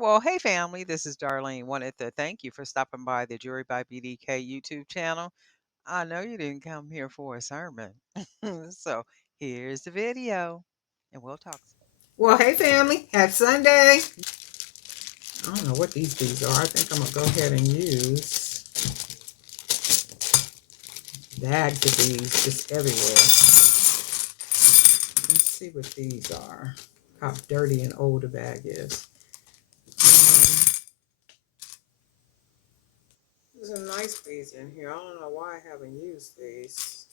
Well, hey family, this is Darlene. Wanted to thank you for stopping by the Jury by BDK YouTube channel. I know you didn't come here for a sermon. So here's the video and we'll talk. Well, hey family, happy Sunday. I don't know what these beads are. I think I'm gonna go ahead and use bags of these just everywhere. Let's see what these are. How dirty and old the bag is. There's some nice beads in here. I don't know why I haven't used these.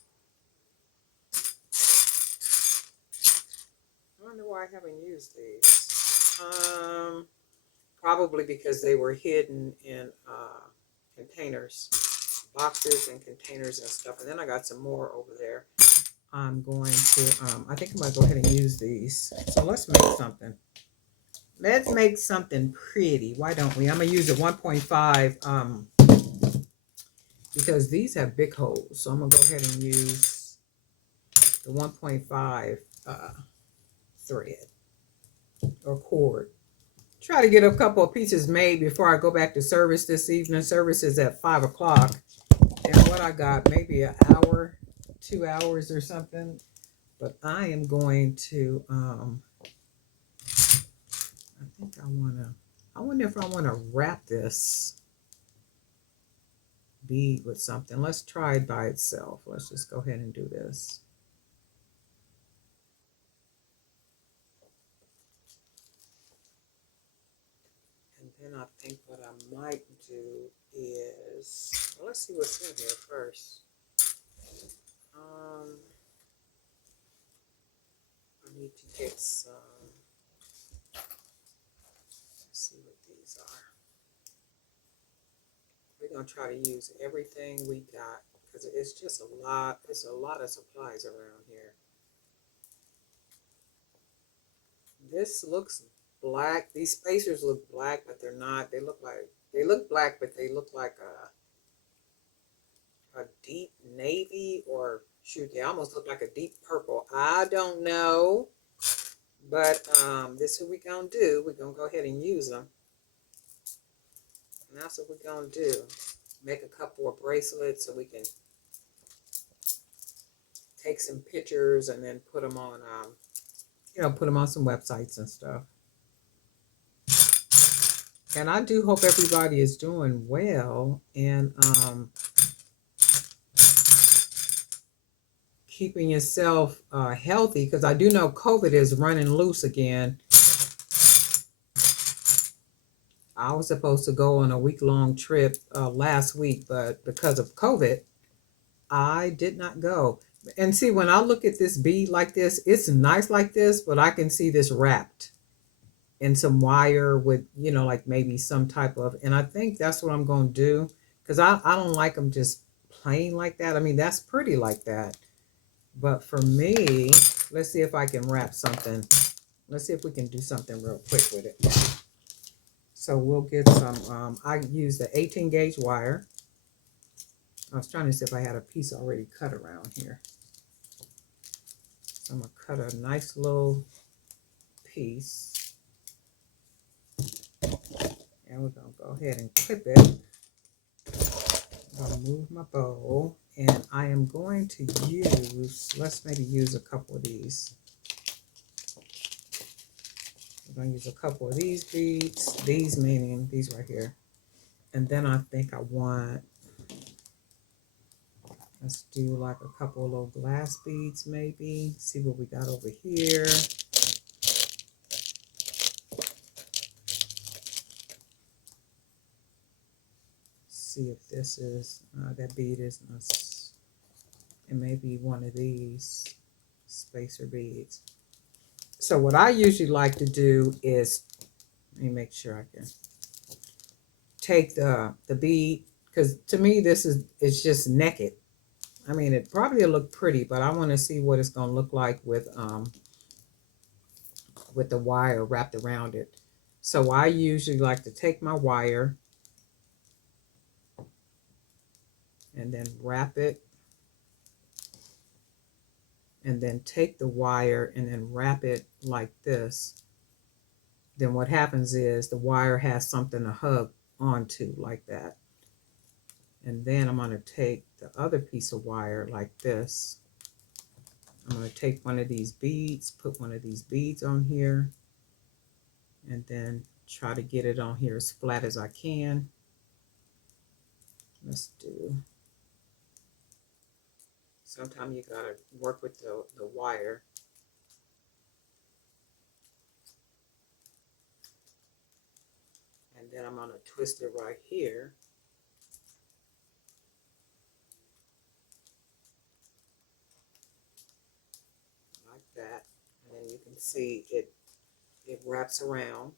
I wonder why I haven't used these. Probably because they were hidden in containers, boxes and containers and stuff. And then I got some more over there. I'm going to, I think I'm going to go ahead and use these. So let's make something. Let's make something pretty. Why don't we? I'm going to use a 1.5 because these have big holes. So I'm going to go ahead and use the 1.5 thread or cord. Try to get a couple of pieces made before I go back to service this evening. Service is at 5 o'clock. And what I got, maybe an hour, 2 hours or something. But I am going to, I wonder if I want to wrap this bead with something. Let's try it by itself. Let's just go ahead and do this. And then I think what I might do is, well, let's see what's in here first. I need to get some, let's see what these are. We're going to try to use everything we got because it's just a lot. It's a lot of supplies around here. This looks black. These spacers look black, but they're not. They look black, but they look like a deep navy, or shoot, they almost look like a deep purple. I don't know, but this is what we're going to do. We're going to go ahead and use them. And that's what we're going to do. Make a couple of bracelets so we can take some pictures and then put them on, put them on some websites and stuff. And I do hope everybody is doing well and keeping yourself healthy, because I do know COVID is running loose again. I was supposed to go on a week-long trip last week, but because of COVID, I did not go. And see, when I look at this bead like this, it's nice like this, but I can see this wrapped in some wire with, like maybe some type of, and I think that's what I'm going to do, because I don't like them just plain like that. I mean, that's pretty like that. But for me, let's see if I can wrap something. Let's see if we can do something real quick with it. So we'll get some, I used the 18 gauge wire. I was trying to see if I had a piece already cut around here. So I'm going to cut a nice little piece. And we're going to go ahead and clip it. I'm going to move my bow. And I am going to use, let's maybe use a couple of these. I'm going to use a couple of these beads. These meaning these right here. And then I think I want, let's do like a couple of little glass beads maybe. See what we got over here. See if this is, that bead is, and maybe one of these spacer beads. So what I usually like to do is, let me make sure I can take the bead, because to me it's just naked. I mean, it probably will look pretty, but I want to see what it's going to look like with the wire wrapped around it. So I usually like to take my wire and then wrap it, and then take the wire and then wrap it like this, then what happens is the wire has something to hug onto like that. And then I'm going to take the other piece of wire like this. I'm going to take one of these beads, put one of these beads on here, and then try to get it on here as flat as I can. Let's do, sometimes you got to work with the wire. And then I'm going to twist it right here. Like that. And then you can see it wraps around.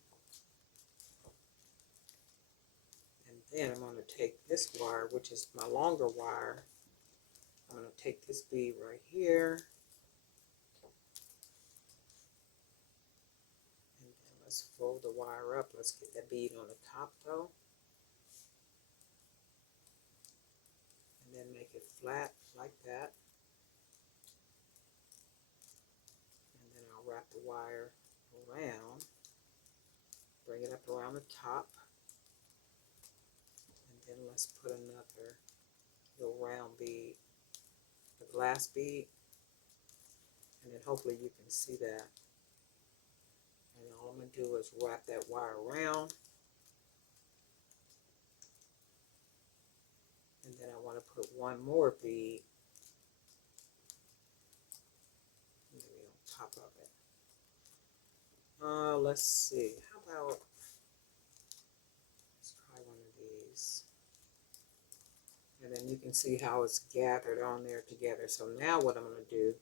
And then I'm going to take this wire, which is my longer wire. I'm going to take this bead right here. And then let's fold the wire up. Let's get that bead on the top though. And then make it flat like that. And then I'll wrap the wire around. Bring it up around the top. And then let's put another little round bead, a glass bead. And then hopefully you can see that. And all I'm going to do is wrap that wire around. And then I want to put one more bead maybe on top of it. Let's see. How about, let's try one of these. And then you can see how it's gathered on there together. So now what I'm going to do,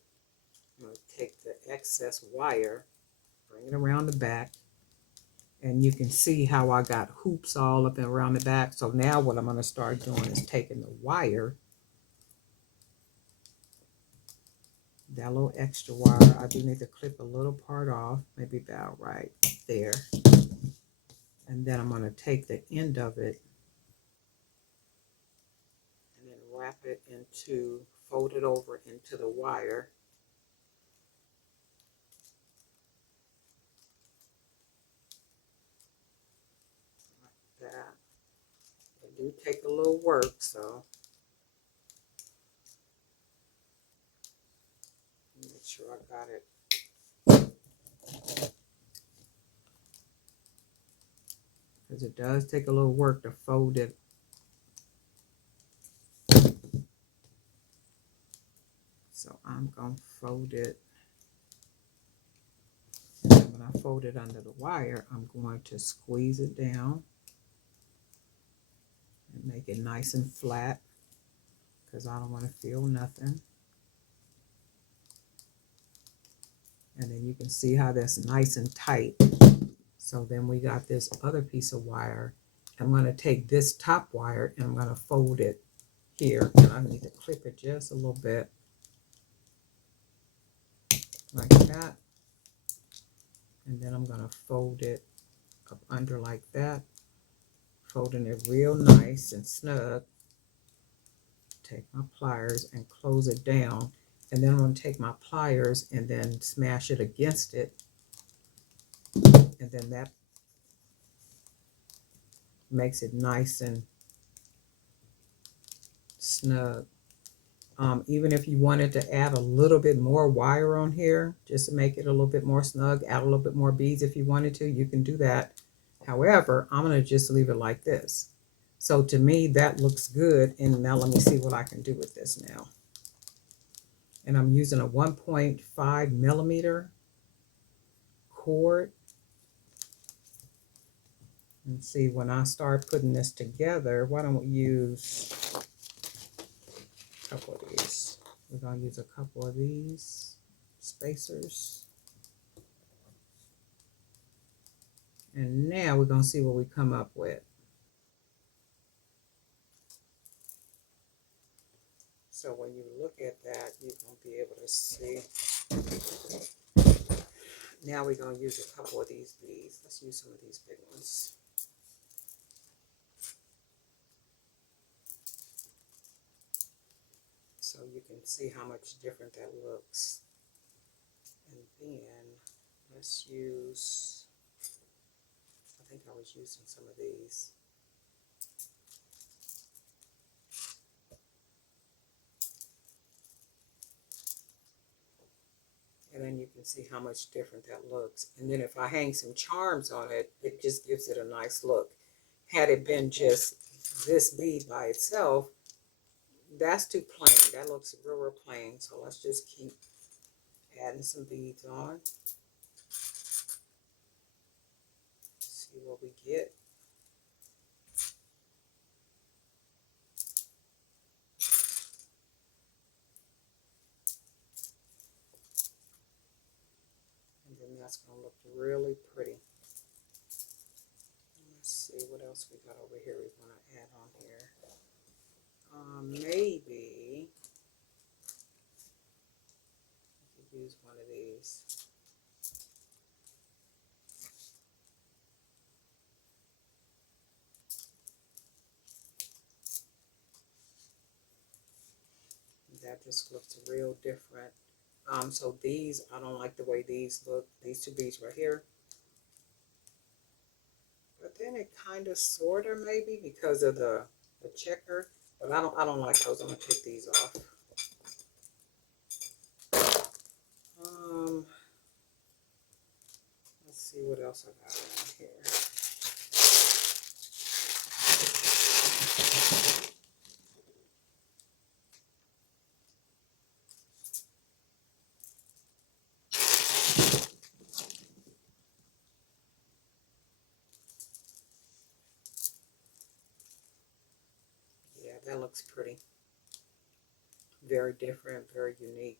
I'm going to take the excess wire, bring it around the back, and you can see how I got hoops all up and around the back. So now what I'm going to start doing is taking the wire, that little extra wire, I do need to clip a little part off, maybe about right there. And then I'm going to take the end of it and then wrap it into, fold it over into the wire. Like that. It do take a little work, so make sure I got it. Because it does take a little work to fold it. So I'm going to fold it. And then when I fold it under the wire, I'm going to squeeze it down and make it nice and flat because I don't want to feel nothing. And then you can see how that's nice and tight. So then we got this other piece of wire. I'm going to take this top wire and I'm going to fold it here. And I need to clip it just a little bit like that. And then I'm going to fold it up under like that. Folding it real nice and snug. Take my pliers and close it down. And then I'm going to take my pliers and then smash it against it. And then that makes it nice and snug. Even if you wanted to add a little bit more wire on here, just to make it a little bit more snug, add a little bit more beads if you wanted to, you can do that. However, I'm going to just leave it like this. So to me, that looks good. And now let me see what I can do with this now. And I'm using a 1.5 millimeter cord. And see, when I start putting this together, why don't we use a couple of these? We're going to use a couple of these spacers. And now we're going to see what we come up with. So when you look at that, you're going to be able to see. Now we're going to use a couple of these beads. Let's use some of these big ones. So you can see how much different that looks. And then let's use think I was using some of these. And then you can see how much different that looks. And then if I hang some charms on it, it just gives it a nice look. Had it been just this bead by itself, that's too plain. That looks real plain. So let's just keep adding some beads on. See what we get. And then that's going to look really pretty. Let's see what else we got over here we want to add on here. Maybe we could use one of these. That just looks real different. So these, I don't like the way these look. These two beads right here. But then it kind of, sort of, maybe because of the checker. But I don't like those. I'm gonna take these off. Let's see what else I got around here. Yeah, that looks pretty. Very different, very unique.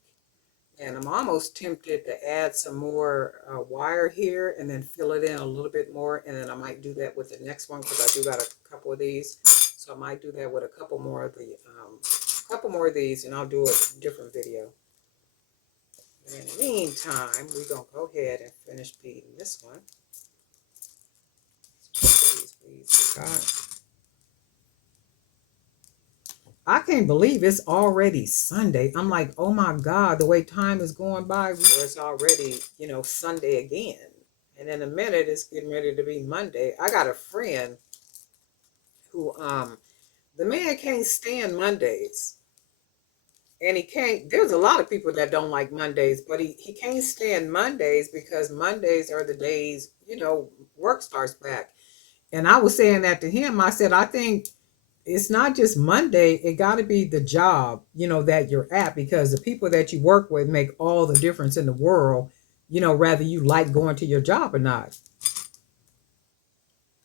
And I'm almost tempted to add some more wire here and then fill it in a little bit more. And then I might do that with the next one because I do got a couple of these. So I might do that with a couple more of the, these, and I'll do a different video. But in the meantime, we're going to go ahead and finish beading this one. These beads we got. I can't believe it's already Sunday. I'm like, oh my God, the way time is going by, it's already, Sunday again. And in a minute, it's getting ready to be Monday. I got a friend who, the man can't stand Mondays. And he can't, there's a lot of people that don't like Mondays, but he can't stand Mondays because Mondays are the days, work starts back. And I was saying that to him. I said, I think it's not just Monday. It got to be the job, that you're at, because the people that you work with make all the difference in the world, whether you like going to your job or not.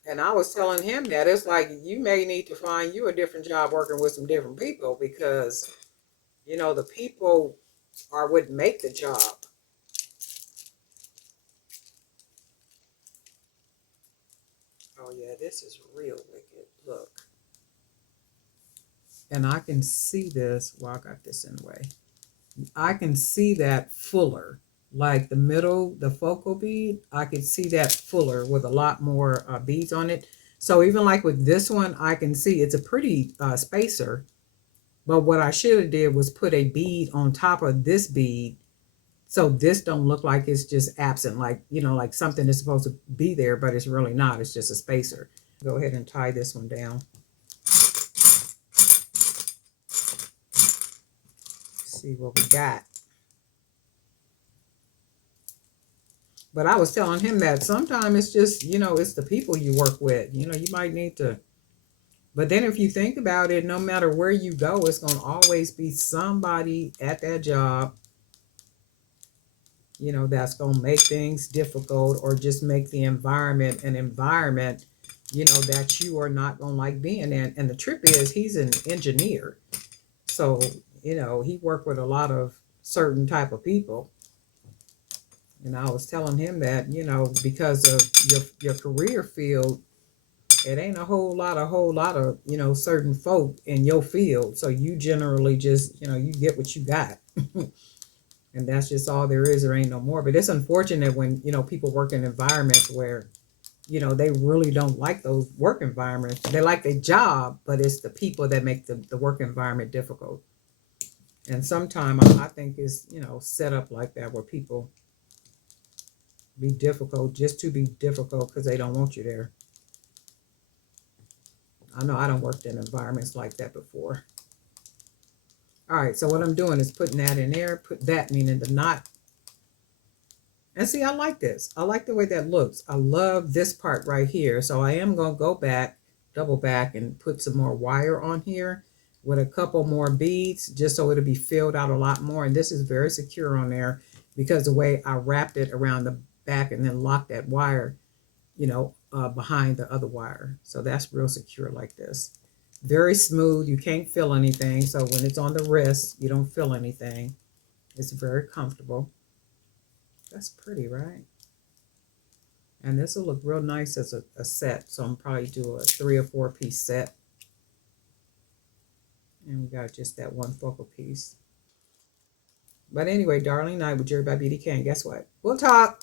And I was telling him that it's like you may need to find you a different job working with some different people because, the people are what make the job. Oh yeah, this is real wicked. Look. And I can see this. Well, I got this in the way. I can see that fuller, like the middle, the focal bead. I can see that fuller with a lot more beads on it. So even like with this one, I can see it's a pretty spacer. But what I should have did was put a bead on top of this bead, so this don't look like it's just absent, like like something is supposed to be there, but it's really not. It's just a spacer. Go ahead and tie this one down. See what we got. But I was telling him that sometimes it's just, it's the people you work with. You might need to. But then if you think about it, no matter where you go, it's going to always be somebody at that job, that's going to make things difficult or just make the environment an environment, that you are not going to like being in. And the trip is he's an engineer. So, he worked with a lot of certain type of people. And I was telling him that, because of your career field, it ain't a whole lot of, certain folk in your field. So you generally just, you get what you got. And that's just all there is. There ain't no more. But it's unfortunate when, people work in environments where, they really don't like those work environments. They like their job, but it's the people that make the work environment difficult. And sometimes I think it's, set up like that where people, Be difficult just to be difficult because they don't want you there. I know I don't worked in environments like that before. All right, so what I'm doing is putting that in there, put that meaning the knot. And see, I like this. I like the way that looks. I love this part right here. So I am going to go back, double back, and put some more wire on here with a couple more beads just so it'll be filled out a lot more. And this is very secure on there because the way I wrapped it around the back and then locked that wire, behind the other wire. So that's real secure like this. Very smooth. You can't feel anything. So when it's on the wrist, you don't feel anything. It's very comfortable. That's pretty, right? And this will look real nice as a set. So I'm probably do a 3 or 4 piece set. And we got just that one focal piece. But anyway, darling night with Jerry by BDK. And guess what? We'll talk.